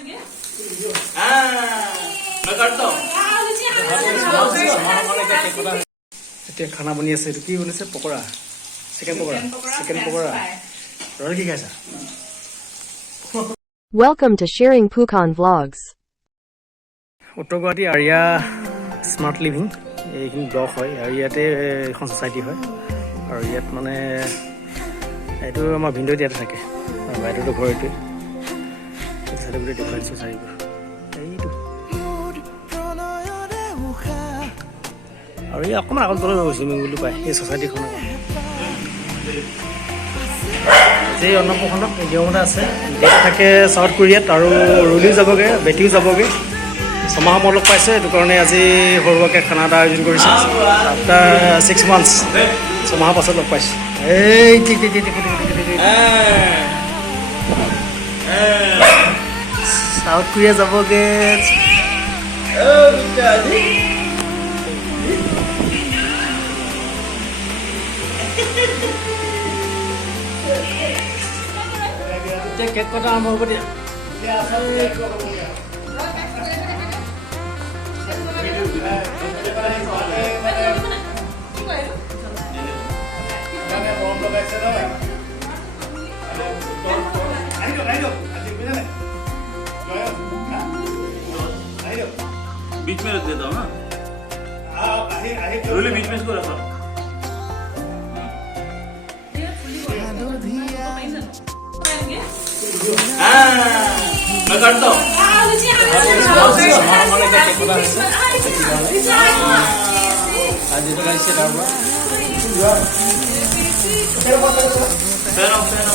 मैं करता हूँ এতিয়া খানা বনি আছে এইটো কি বনিছে পকৰা চিকেন পকৰা ৰল কি খাইছা Welcome to Sharing Pukan Vlogs. উত্তৰ গুৱাহাটী আৰিয়া স্মাৰ্ট লিভিং এইখিনি ব্লক হয় আৰু ইয়াতে এখন ছ'চাইটি হয় আৰু ইয়াত মানে এইটো আমাৰ ভিন্দ ইয়াতে থাকে বাইদেউটো ঘৰ এইটোৱে চাইডে গোটেই দেখুৱাই দিছোঁ চাৰিবোৰ এইটো আৰু এই অকণমান আগত গ'লে চুইমিং পুলটো পায় এই ছ'চাইটিখনৰ এই অন্নপ্ৰসন্ন নিয়মতে আছে ডেট থাকে চাউথ কোৰিয়াত আৰু ৰুলিও যাবগৈ বেটিও যাবগৈ ছমাহ মই লগ পাইছে সেইটো কাৰণে আজি সৰুৱাকৈ খানা এটা আয়োজন কৰিছে আফটাৰ 6 months ছমাহৰ পাছত লগ পাইছোঁ এই চাউথ কোৰিয়া যাবগৈ কেক কটা আৰম্ভ হ'ব দিয়া बीच में रख देता हूँ ना रोली बीच में इसको रखा मैं करता हूँ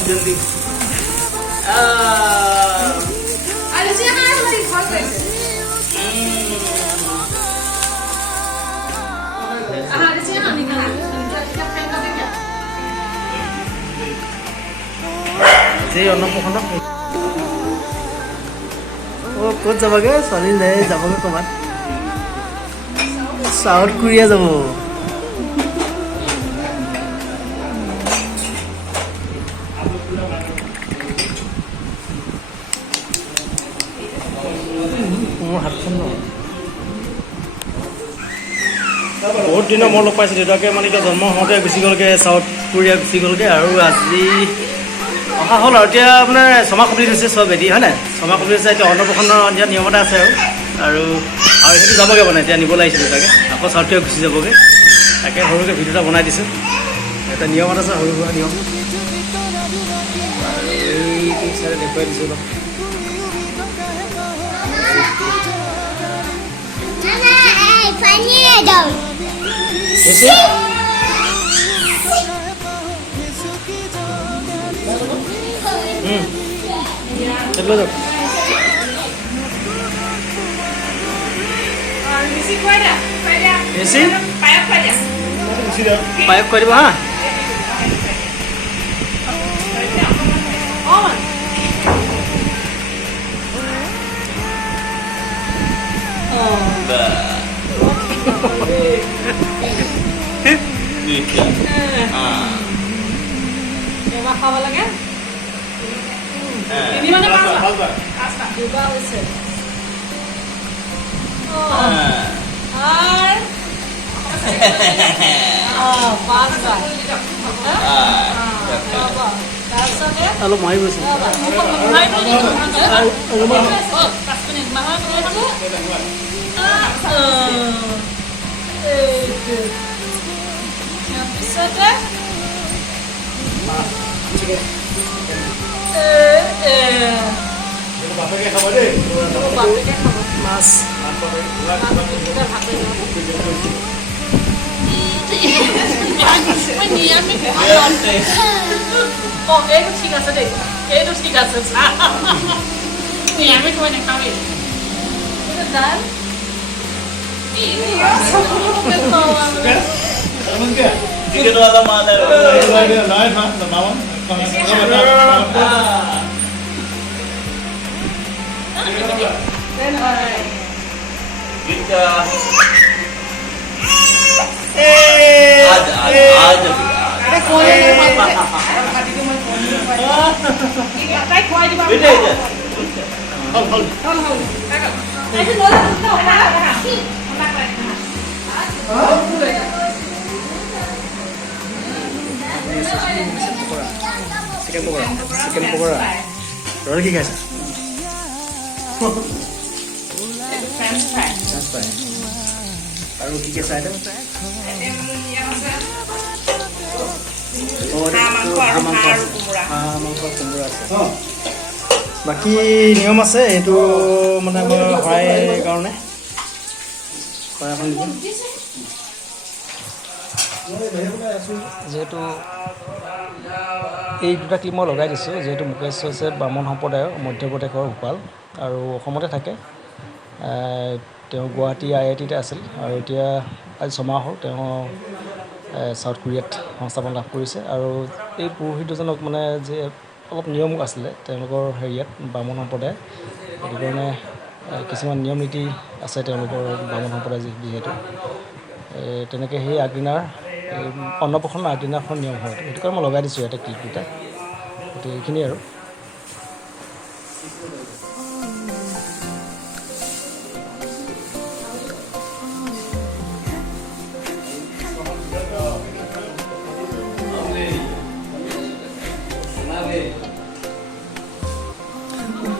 जल्दी অন্নপ্ৰসন্ন ক'ত যাবগৈ ছোৱালী যাবগৈ ক'ৰবাত চাউথ কোৰিয়া যাব মোৰ হাতখন ন বহুত দিনৰ মই লগ পাইছোঁ দেউতাকে মানে এতিয়া জন্ম হওঁতে গুচি গ'লগৈ চাউথ কোৰিয়া গুচি গ'লগৈ আৰু আজি অহা হ'ল আৰু এতিয়া আপোনাৰ ছমাহ কমপ্লিট হৈছে চব এদি হয় নাই ছমাহ কমপ্লিট হৈছে এতিয়া অন্নপ্ৰসন্ন দিয়া নিয়ম এটা আছে আৰু সেইটো যাবগৈ মানে এতিয়া নিব লাগিছে দেউতাকে আকৌ চাউথ কোৰিয়া গুচি যাবগৈ তাকে সৰুকৈ ভিডিঅ' এটা বনাই দিছোঁ এটা নিয়ম এটা আছে সৰু সুৰা নিয়ম এইটো চাইডে দেখুৱাই দিছোঁ অলপ चलो जाओ एसी पाइप कर हाँ খাব লাগে ini mana pasta? Pasta juga bisa. Pasta. Kalau mau ibu sih. Mas oh itu sih nggak sedih itu sih nggak sedih nih yang itu banyak kali benar ini ya tiga dua lama ada kita ada Cái khoai đi ba. Beda aja. হ'ল হ'ল হ'ল হ'ল এইটো লৈ chicken pakora ৰল কি খাইছা French fry আৰু কি কি আছে আইটেম কোমোৰা আছে বাকী নিয়ম আছে এইটো মানে মই শৰাই কাৰণে শৰাই এখন দিব যিহেতু এই দুটা ক্লিপ মই লগাই দিছোঁ যিহেতু মুকেশ হৈছে বামুণ সম্প্ৰদায়ৰ মধ্যপ্ৰদেশৰ ভূপাল আৰু অসমতে থাকে তেওঁ গুৱাহাটী IITতে আছিল আৰু এতিয়া আজি 6 মাহ হ'ল তেওঁ চাউথ কোৰিয়াত সংস্থাপন লাভ কৰিছে আৰু এই পুৰোহিত দুজনক মানে যে অলপ নিয়ম আছিলে তেওঁলোকৰ হেৰিয়াত বামুণ সম্প্ৰদায় সেইটো কাৰণে কিছুমান নিয়ম নীতি আছে তেওঁলোকৰ বামুণ সম্প্ৰদায় যিহেতু তেনেকৈ সেই আগদিনাৰ অন্নপ্ৰসন্ন আগদিনাখন নিয়ম হয় সেইটো কাৰণে মই লগাই দিছোঁ ইয়াতে ক্লিপ দুটা গতিকে এইখিনি আৰু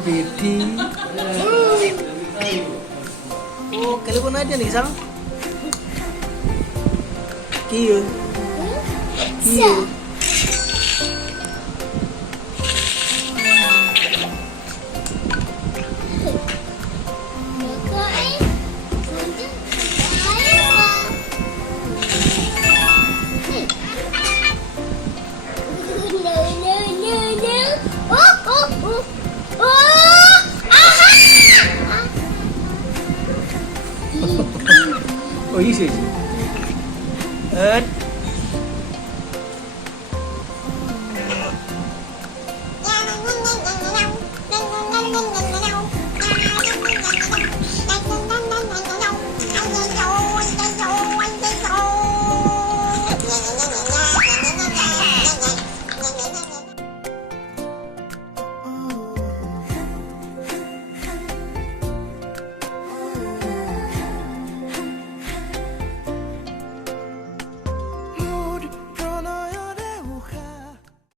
बेटी ओ केले बनाई दिया नहीं साहब की Oh, easy.